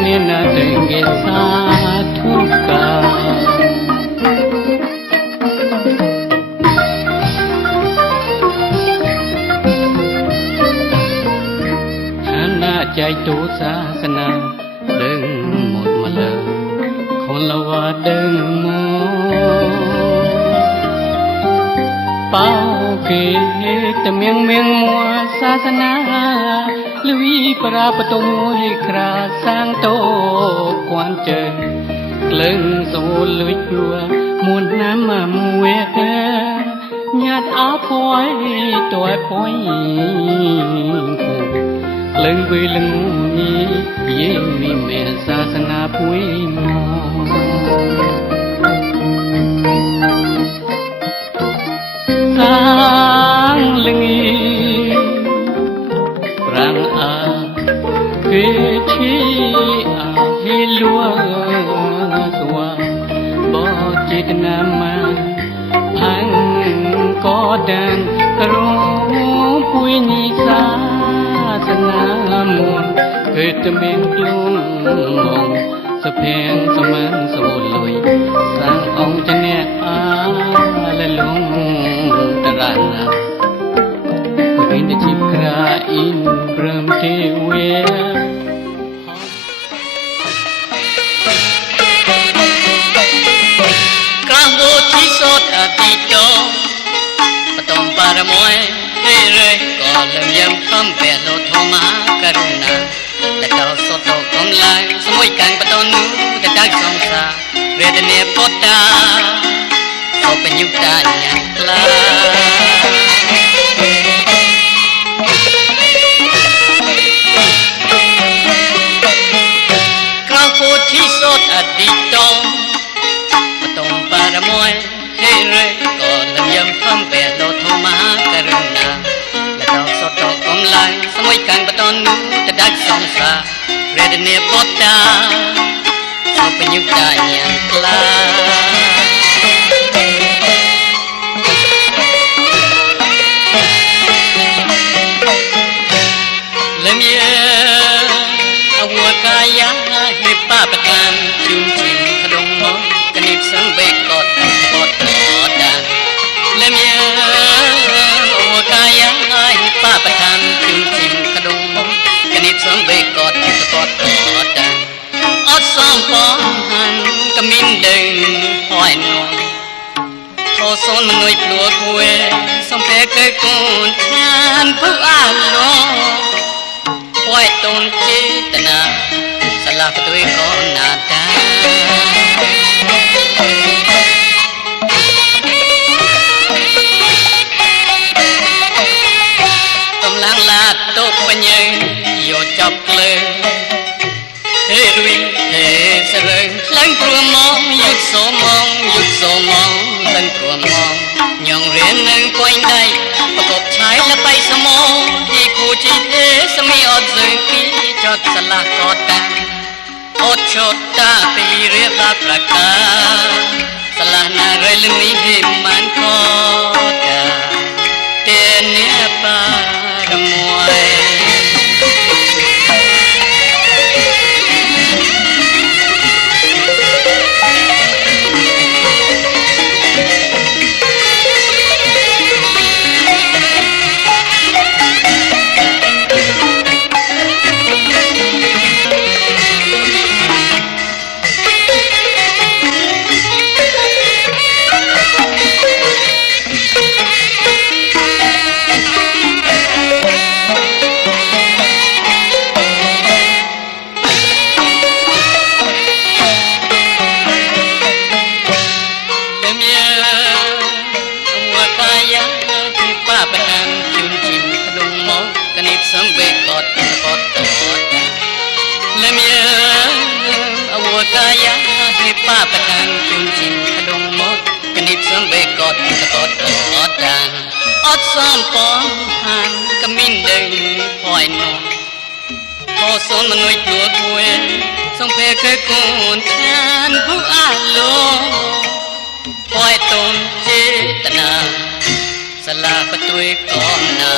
น ne na denge sa thuka hana chai tu sa sana đừng một mà lờ không lâu đừng mô bao kỳ tầm miếng miếng mùa sa sana lui para patung hikra sang to quan trời lưng sầu lưỡi đua muôn năm mà muê nhạt áo phơi tuổi phơi lưng vui lưng nhí ye mi mẹ sa sana pui mò sang lưng rang a ke chi a hi lua swa bo chit na ma phang ko dan kro pui ni sa sana mon ke temeng tlung mong sa pheng sa man so loi sang ong chane a la lung tarana in the chip kra in bram te we Kambo chi sot a ti to patom para moe re re ko lam yam kham pe lo thoma karuna la tao sot to kom lai samoi kan paton nu ta dai song sa re de ne pota so penyuta nya klaที่สดอดีตตองปตองปารมวยเฮเรก่อนลำยำคำแปดโลทมากรุณาและดอกสดดอกกำลังสมัยกันปตอนนู้จะได้สองสาเรดเนปตาสอบเป็นยุคได้ยังกล้าลำยำอวัวกายาให้ป้าประกันจุนจิมขดงมองกนิบสังเบกกอดกอดกอดดังเล่มยามอวกายาให้ป้าประกันจุนจิมขดงมองกนิบสังเบกกอดกอดกอดดังอดซ้อมปองหันกมินดึงห้อยนวลโทษนมันหน่วยปลัวคุยสมเพเกยกุนทานผู้อาโลห้อยตนจิตนาสลับด้วยก้อนนาดาตำลังลาดตกปัญญาโยจับเลยเฮรุยเฮเสริงลังกลัวมองหยุดโสมองหยุดโสมองลังกลัวมองย่องเรียนหนึ่งปอยได้ประกบชายและไปสมองที่กูจีเทสมีอดซึงกีจดสลักกอดดังโอชดตาปีเรียบประกาสลานาเรลมีหิมันคอดาเตเนียปารมวยป้าประทังจุนจินขดงมดกนิบสมเบกอดกอดกอดดังอดซ้อมปองหันกมินดึงพอยนอนพอสนมันหน่วยตัวคุยสงเพเคยกูนแทนผู้อาโลพอยตนเจตนาสลาประตุยก่อนนา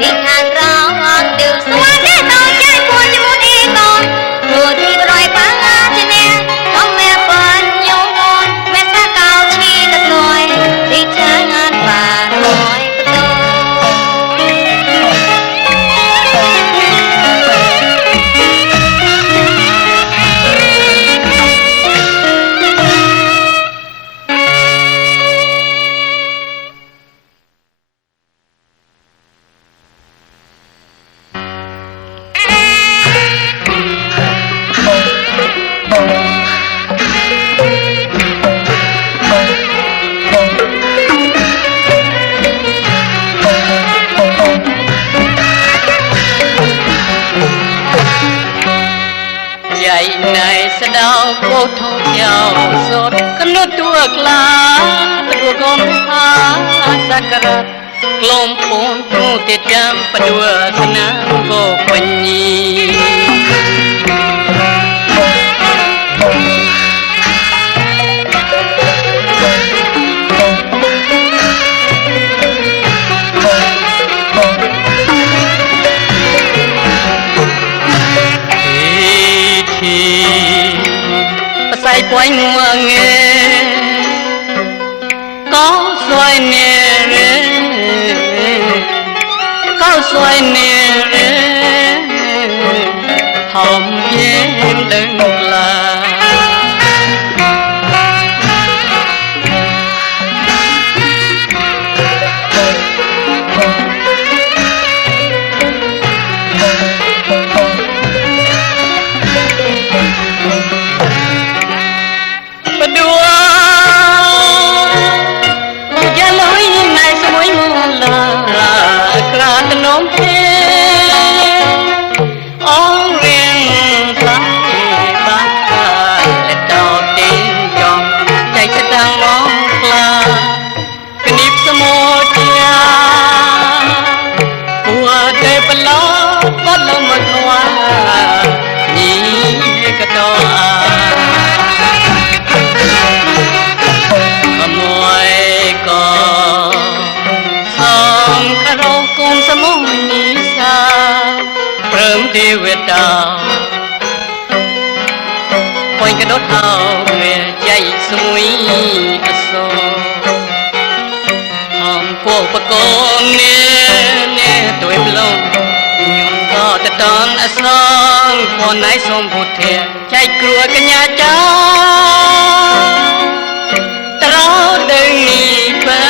thì hàng rong đều xóa để tao chạy qua cho muốn đi con rồi thì rồi phá trên em không mẹ bên nhau ngon mẹ xa cao chi đất rồi đi chơi ngàn và rồi dạy này sẽ đau cô thô theo sốt khăn nốt tua lá đua con ha sakarat lom pon tu te jam padua sana go panyi sai quanh mùa nghe có xoay nè có xoay nè hồng em đừng là quanh cái đốt hào về chạy suối sô hòm của bà con nè tuổi lâu nhung có ta đón song con nãy xôm bụt thề chạy cua cái nhà cháu trao đừng nỉ bơ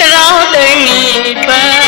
trao đừng nỉ bơ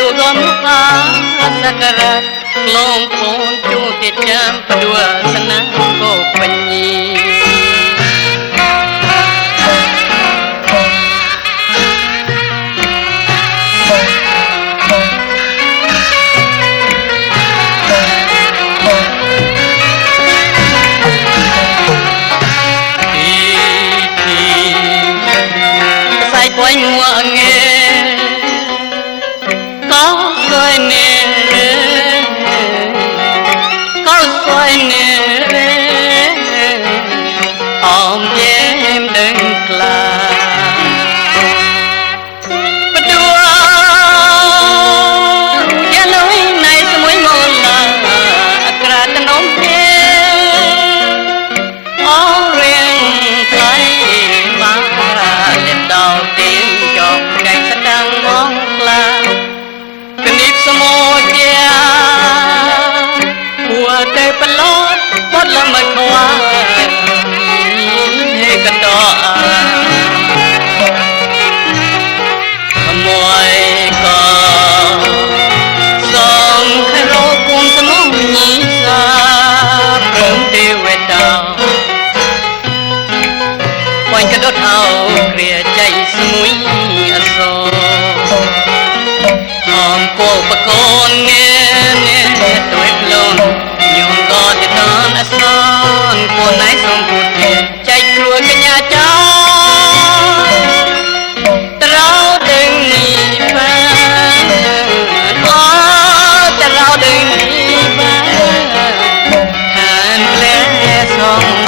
đua gom ha sakarat lom pon tu te jam padua sana go panyi sai quanh mùa nghe có xoay nè có xoay nè ôm em đừng là bắt đua giá lối này sẽ mỗi một là cả tân ôm ó riêng thấy mà lên đầu tiên chọn cảnh sẽ đang mong là semuanya buat balot buat lama kawan he kata anh cái đốt thao kìa chạy suối ở gió hòm cô bà con nghe tuổi lôn nhung có thì con đã son cô nãy xong phút chạy đua cái nhà cháu trao đừng nhị ba trao đừng nhị ba hàn lẽ song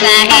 xa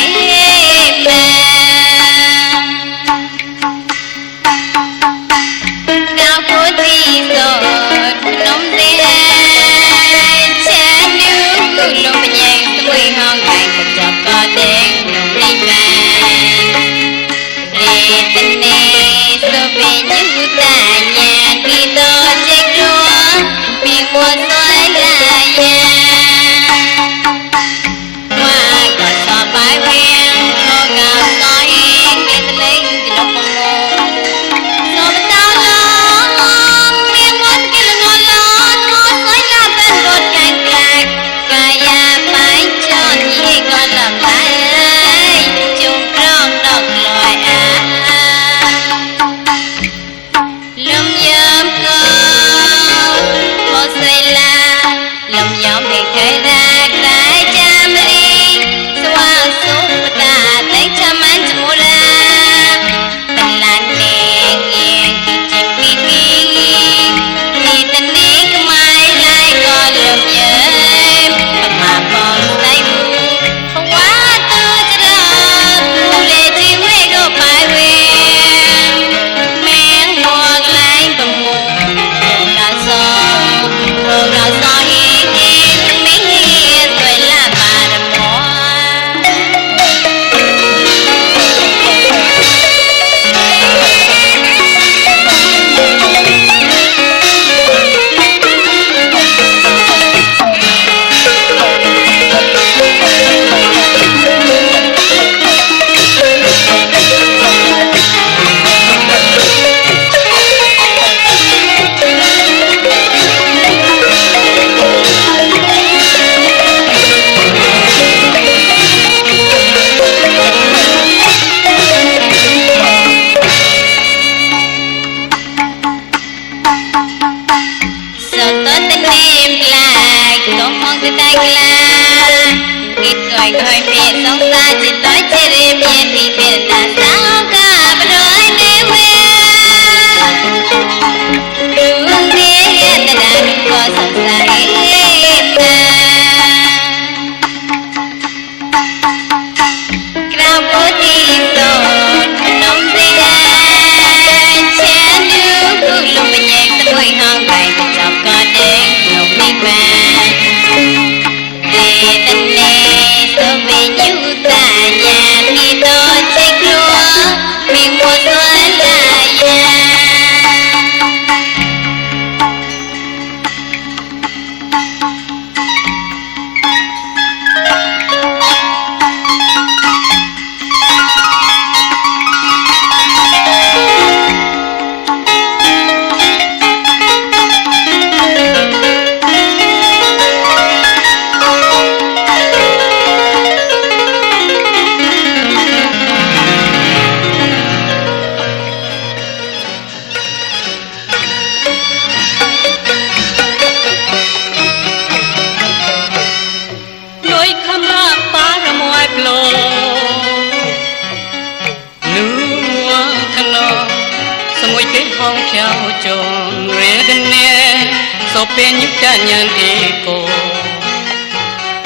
bên những cá nhân eco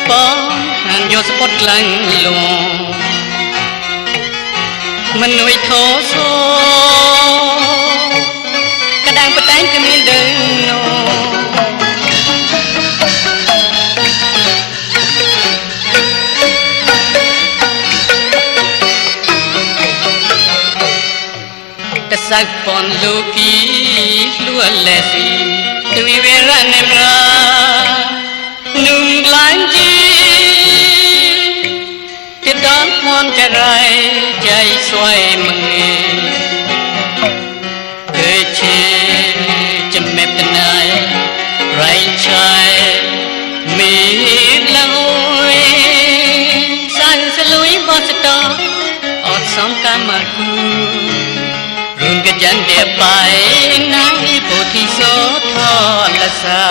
bó hàng vô spot lạnh lùng មិននួយធោសកដាំងបតែងគ្មានដឹងនោះកសៅពនលោកគីលួលែស៊ីទវិវេរណេមរានុំឡាញ់ជីជាដល់មនចរៃใจสวยมึงเคยเชื่อจะไม่เป็นไรไรชายมีละโอยสั่งสลุยบอสตออดสองกามาคูรุ่งกันยันเดียไปในโพธิโสธรสา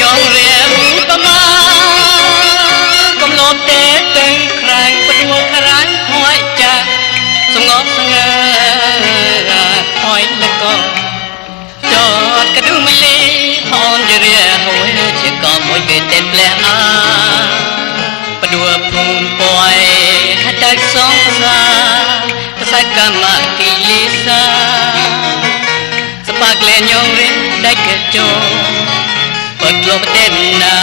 ยองเรียบประมาเตะตึงครั้งปดวัวครั้งหอยจักสงบสงบหอยละก็จอดกระดุมลีหอนจะเรียหอยจะก็มวยเกิดเต็มแปลอาปดวัวพุ่งปล่อยหัดใจสองภาษาภาษากรรมกิลิสาสปากเลียนยองเรียได้เกิดโจเปิดโลกเต้นนา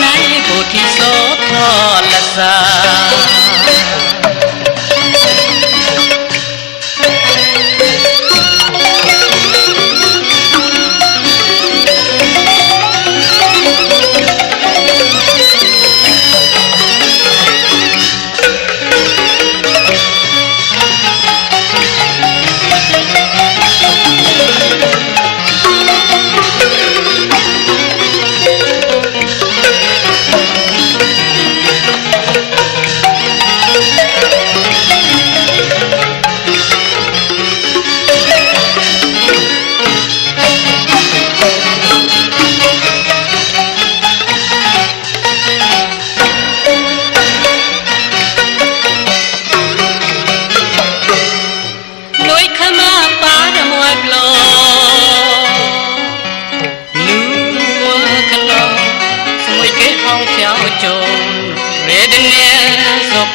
ในโพธิโสธรส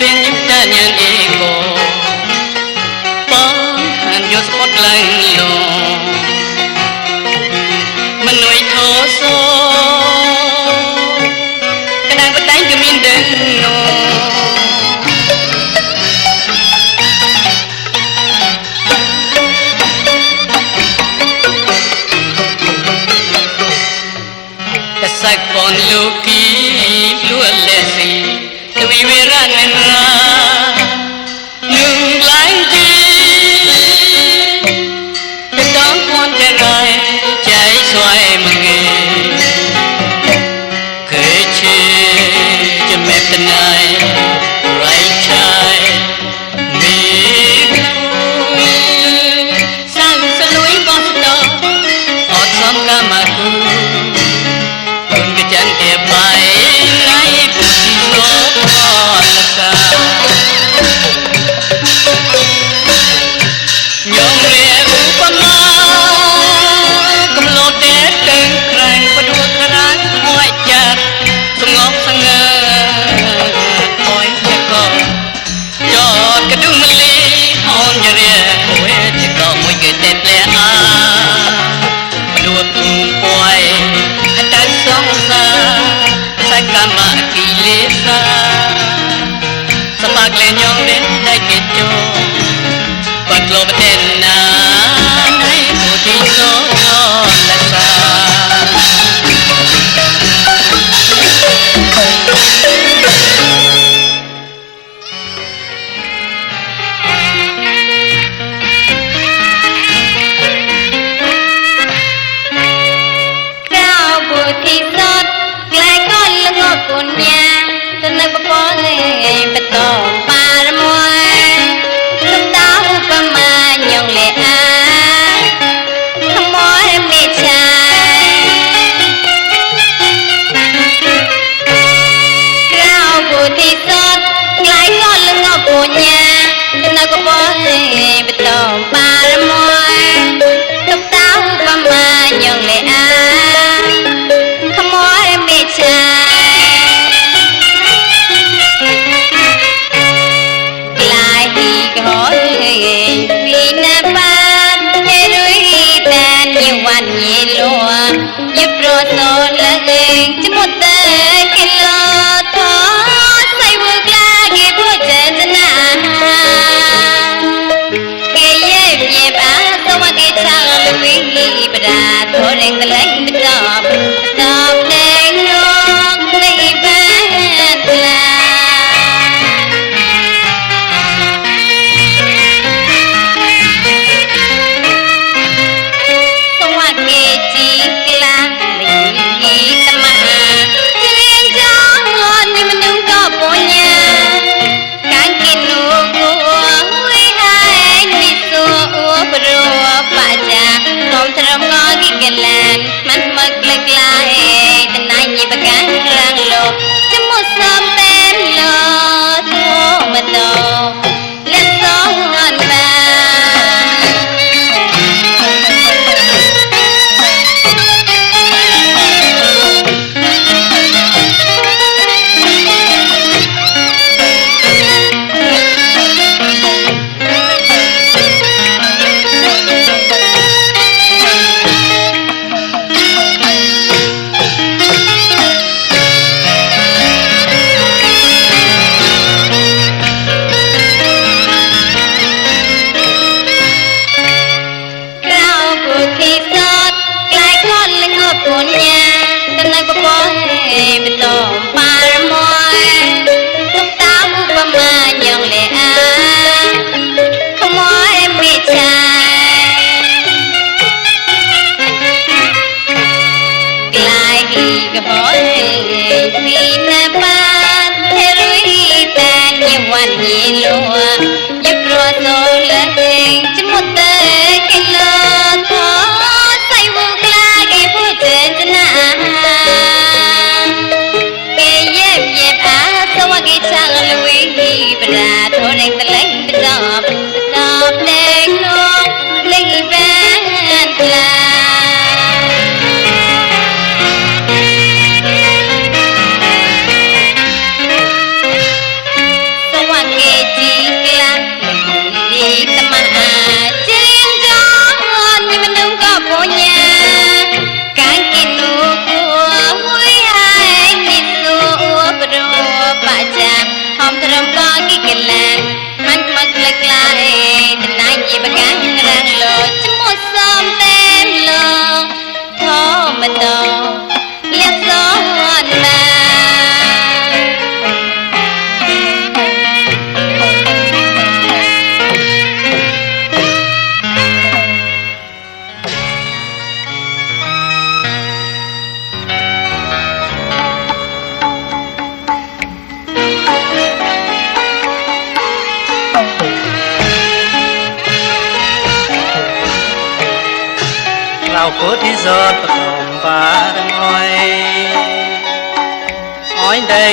เป็นยุคแต่ยังเอกโกป้อนหันยศปดไหลลงมันหน่วยโทโซกระดังปะแต่งก็มีเดินโนแต่สักปอนลูกกี้ล้วนเลสีทวีเวรนันราหนึ่งหลายจีจะต้องควรจะไรใจสวยมึงเคยเชื่อจะไม่เป็นไรไรชายมีเขาสร้างสลุยบอสตออดซ้อมกามาคูคุณก็จันเก็บไปในบุตรโลกยองเรียอุปมากำโลเตตึงใครประดูครั้งหอยจัดสงบสงบหอยจะก็จอดกระดุมลีหอนจะเรียหอยจะก็มวยเกิดเต็มแปลอาประดูปุ่มป่วยหัดใจสองสาสักกามากิเลสาสปากเลียนยองเล่นได้เกิดโจปัดโลบเต้นนาในโพธิโสธรสากล้าวโพธิโสดไกลก้อนละงอกกุญญาตนนักปะปอเลยไปต่อปารมวยสุดตาอุปมาหยองเลอาขโมยไม่ใช่กล้าวโพธิโสดไกลก้อนละงอกกุญญาตนนักปะปอเลยไปต่อปารมวยสุดตาอุปมาหยองเลอาขโมยไม่ใช่ โซเลยจะหมดแต่กิโลทอใส่บุกลาเก็บหัวใจจะนาเกยเย็บเย็บอาสวะเกชาลุยบดาโทเร่งตะเล่งไปตอบแดงนกในบ้านลาสวะเกจีกลาลีตะมาเจียนจอนนี่มันนุ่งก็ปุญญาการกินนูกูไว้ให้นิสัวปรัวปะจาหอมทรมงอกิกลันมันมักเล็กๆแต่นายยิบกันรังโลจะมุดซ้อมเต้นโลโทมาโตและซ้อนบาวันยีลัวยิบรัวโซเลยจะหมดเตยกิโลทอใส่บุกลาเก็บหัวใจจะนาเกยเย็บเย็บอาสวะเกชาลุยบดาโทเร่งตะเล่งไปตอบแดงนกในบ้านลาเราโคที่สอดประกอบบาดอ้อยอ้อยได้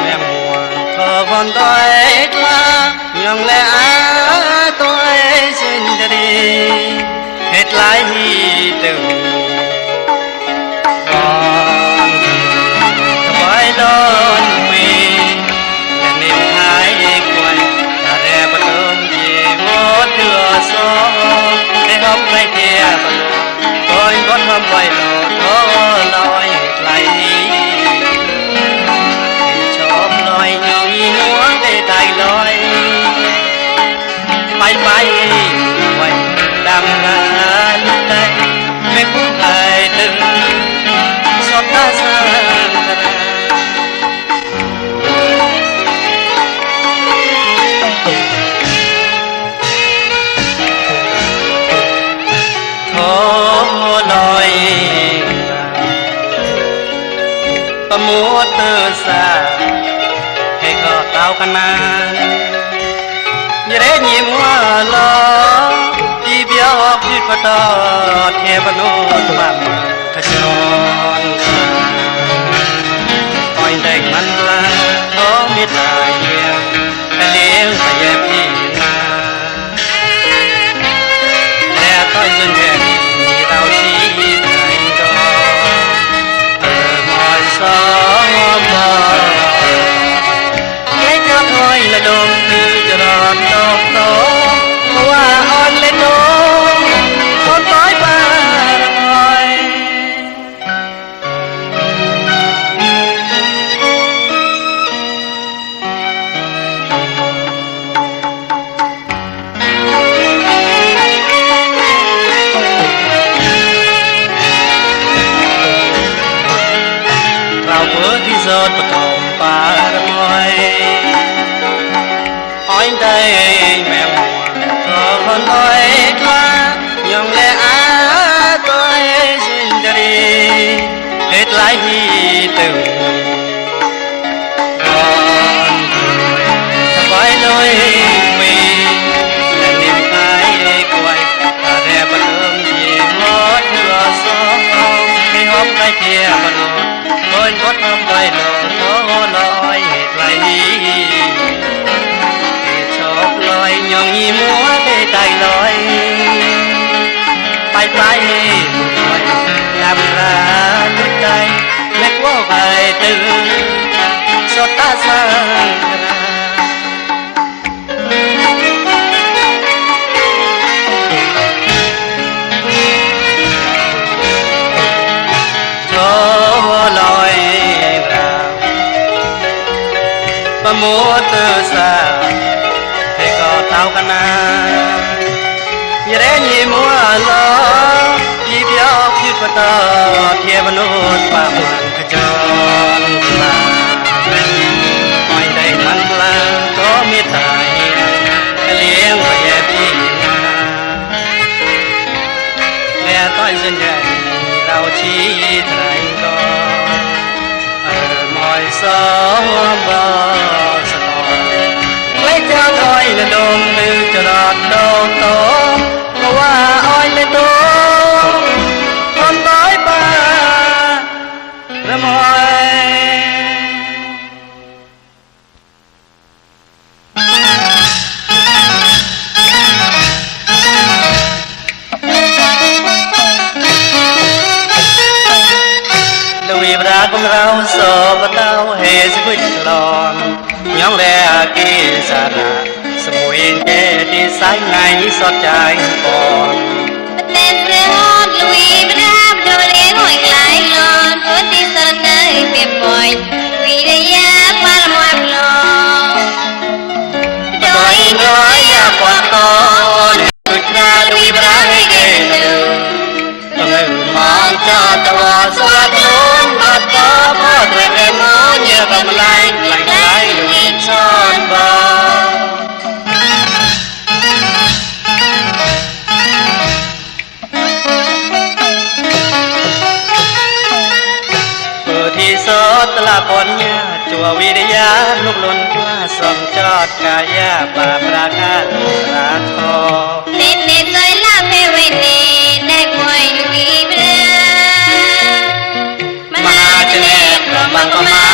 แม่มัวทอพอนต้อยกลายังแลอาต้อยสินดีเฮ็ดหลายฮีตึงก่อนถวายล้นปีและนิมหายกวยตาแรบดมเย่หมดเดือสองให้หอมให้เทียบTôi gót hôm quay lò có lòi lại chóp lòi nhau y núa để tài lòi bay bay quay đam ngã lúc đây mê phút ngày từng xót ta sangมัวเตอสาให้ก็เต้ากันนานยิ่งเร่งยิ่งว่าล้อที่เบี้ยวพิษตอเทปนุษย์บ้านขจรอ้อยเด็กมันลาก็มิตรเยี่ยมแต่เลี้ยงแต่แย่พี่นาแต่ต้อยจนแย่มีเราชี้ใจดอsóng bờ lấy cho thôi là đồn từ giờ đón đón đón qua on lên đón on tối ba rồi ดประกอบปารมอยอ้อยได้แม่หมวนก็คนอ้อยกล้ายองและอาตัวสินดรีเล็ดไหลตื่นก่อนสบายลอยมีและนิ่มหายกวยแต่ประเดิมที่หมดเถื่อสองให้หอมได้เทียมันลอยทดทำไว้ลอยโอ้ลอยไหลชอบลอยยองยีมัวได้ใจลอยไปไปลอยยามราดุใจเล็กว่าไปตื่นสดตาสังประมุตสาให้ก็เท่ากันนะอย่าได้ยินมัวล้อพี่เดียวพี่ก็ต่อเทียบนุษย์ป่ามันขจรลาไม่ได้มันลาก็มีตายเลี้ยงไปแย่พี่นาแม่ต้อยเส้นใหญ่เราชี้ไทยก็มอยสองบ่จะลอยและดมนึกจะรอดโตโตเพราะว่าอ้อยไม่โตคนต้อยป่าระมอยลุยปราของเราโซบะเต้าเฮสกุลลอนย้องแรกีสาระสมุยเจดีสายไงสดใจก่อนเต้นเรือฮอดลุยไปน้ำโดนเลี้ยงหอยไหลลอนพื้นที่สนเนยเก็บปล่อยวิทยาปารมอยลอนโดยอยากกว่าก่อนสุดราลุยไปได้เก่งต้องให้มองจอตัวสวัสดิ์ล้นบัดก็พอดเรียนมองเยอะกำลังไหลลุยชอนบอตลาปนยาจัววิทยาลูกหล่นกล้าส่องจอดกายาป่าปราการราทอเน็ตเน็ตซอยลาเพเวเนได้คอยลุยเรือมาจะแนบกระมังก็มา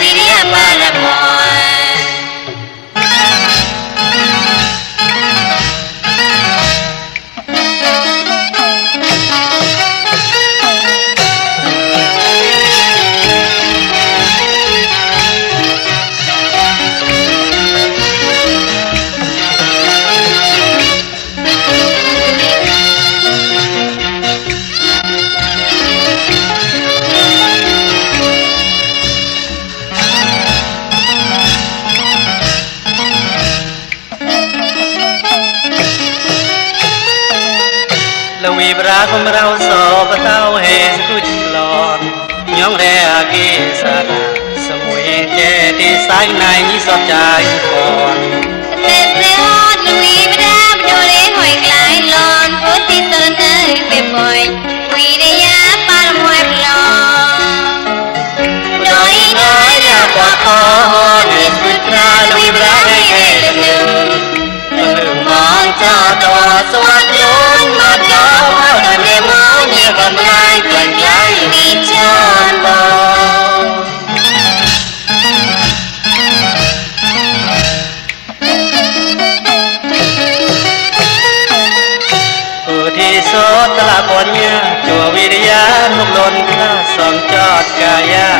วิทยาปาละมอยวีปราของเราโซบะเต้าเฮสกุลลอนย้องแรกีสาระสมุยเจดีสายในสดใจก่อนเต้นเรือฮอดลุยไปน้ำโดนเลี้ยงหอยไหลลอนพื้นที่สนเนยเก็บปล่อยวิทยาปารมอยลอนโดยอยากกว่าก่อนสุดราลุยไปได้เก่งต้องมองจอตัวสวัสดิ์ล้นบัดก็พอดเรียนมองเยอะกำลังไหลลุยชอนบอที่โซตลาปนยาจัววิทยาลูกหล่นกล้าส่องจอดกายา